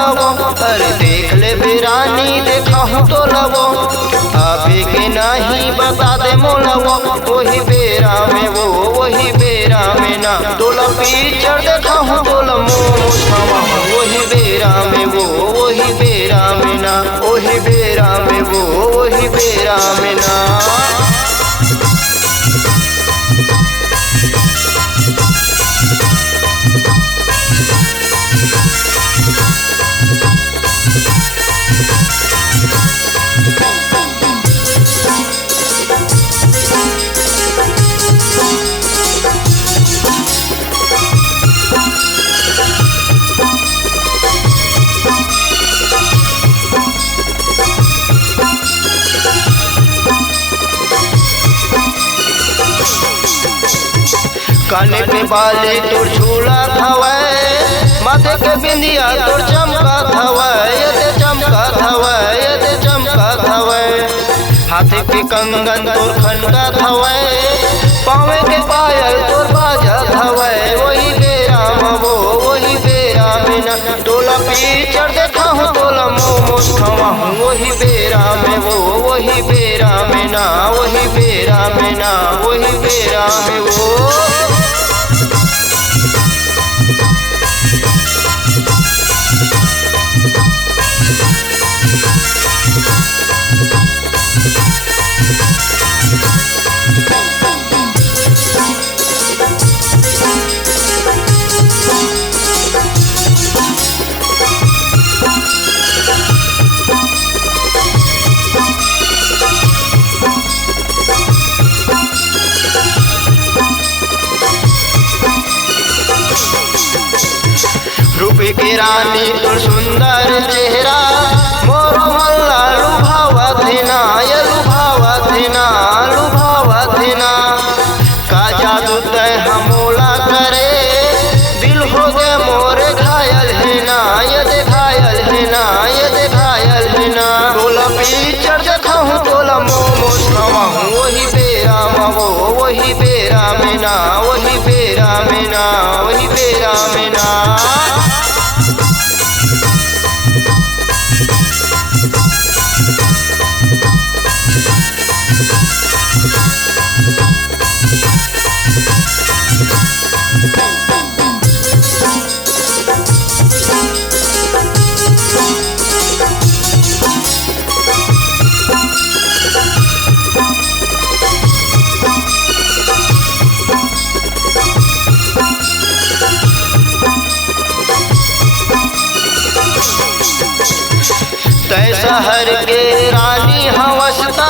मोलवो। अरे देख ले बेरानी देखहूँ तो लवो, अभी के नहीं बता दे मोलवो। वही बेरा में वो वही बेरा में ना, तोला पिक्चर देखहूँ तोला मोछवा। वही बेरा में वो वही बेरा में ना, वही बेरा में वो वही बेरा में ना। काने के बाले तोर झूला धवाए, माथे के बिंदिया तोर चमका धवाए, ये चमका धवाए, ये चमका धवाए। हाथे के कंगन तोर खनका धवाए, पाँव के पायल तोर बाजा धवाए। वही बेरा में वो वही बेरा में ना, तोला पिक्चर देखहूँ तोला मोछवा। वही बेरा में वो वही बेरा में ना, वही बेरा में ना, वही बेरा में वो। रूपी की रानी तोर सुंदर चेहरा, मोरो मल्ला लुभावा थेना, ये लुभावा थेना, लुभावा थेना। का जादू तय हमोला करे, दिल हो गए मोरे घायल है ना, ये दे घायल है ना, ये दे घायल है ना। तोला पिक्चर देखहूँ तोला मोछवा। वही बेरा में वो वही बेरा में ना, वही बेरा में ना, वही बेरा में ना। तय शहर के रानी हवसता,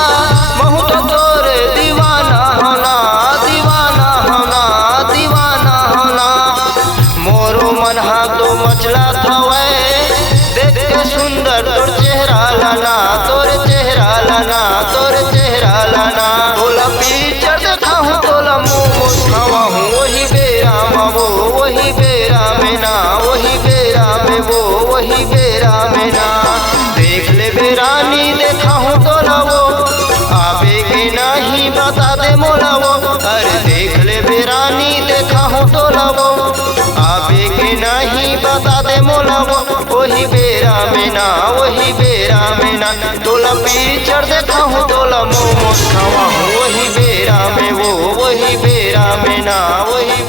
महू तो तोरे दीवाना होना, दीवाना होना, दीवाना होना। मोरो मन तो मचला थवे, देख के सुंदर तोर चेहरा लाना, तोर चेहरा लाना, तोर चेहरा लाना। तोला पिक्चर देखहूँ तोला मोछवा। वही बेरा में वो वही बेरा में ना, वही बेरा में वो वही बेरा में ना। देख ले बेरानी देखहूँ तो लवो, आवे के नहीं बता दे मोलवो। अरे देख ले बेरानी देखहूँ तो लवो, आवे के नहीं बता दे मोलवो। वही बेरा में ना, वही बेरा में ना, तोला पिक्चर देखहूँ तोला मोछवा। वही बेरा में वो वही बेरा में ना, वही